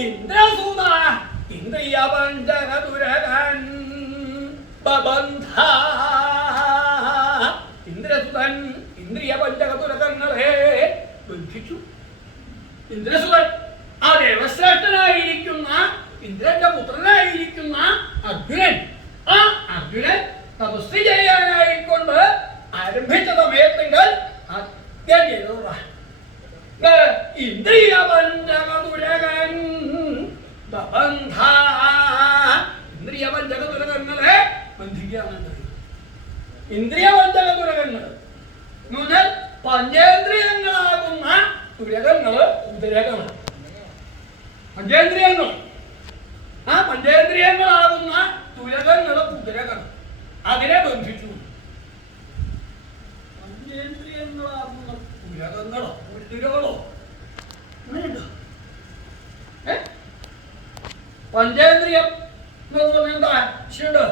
ഇന്ദ്രസൂത ഇന്ദ്രിയ പഞ്ചകതുരകൻ ബബന്ധ. ഇന്ദ്രസുതൻ ഇന്ദ്രിയ പഞ്ചകതുരകങ്ങളെ ബന്ധിച്ചു. ഇന്ദ്രസുതൻ ആ ദേവശ്രേഷ്ഠനായിരിക്കുന്ന ഇന്ദ്രന്റെ പുത്രനായിരിക്കുന്ന അർജുനൻ, ആ അർജുനൻ തപസ് ചെയ്യാനായിക്കൊണ്ട് ആരംഭിച്ച സമയത്തെങ്കിൽ ആദ്യം ചെയ്തതാണ് ഇന്ദ്രിയ പഞ്ചകതുരകൻ ബബന്ധ. ഇന്ദ്രിയ പഞ്ചകതുരകങ്ങളെ ബന്ധിക്കുകയാണ്. ഇന്ദ്രിയ പഞ്ചകതുരകങ്ങൾ എന്നാൽ പഞ്ചേന്ദ്രിയങ്ങളാകുന്ന തുരകങ്ങള് ഉദരകമാണ്. പഞ്ചേന്ദ്രിയങ്ങൾ, ആ പഞ്ചേന്ദ്രിയങ്ങളാകുന്ന തുരകങ്ങള് ഉദരകമാണ്. അതിനെ ബന്ധിച്ചു. പഞ്ചേന്ദ്രിയങ്ങളാകുന്ന തുരകങ്ങളോ ഉദരകളോ അങ്ങനെയുണ്ടോ? പഞ്ചേന്ദ്രിയം എന്താ ശരിയുണ്ടോ?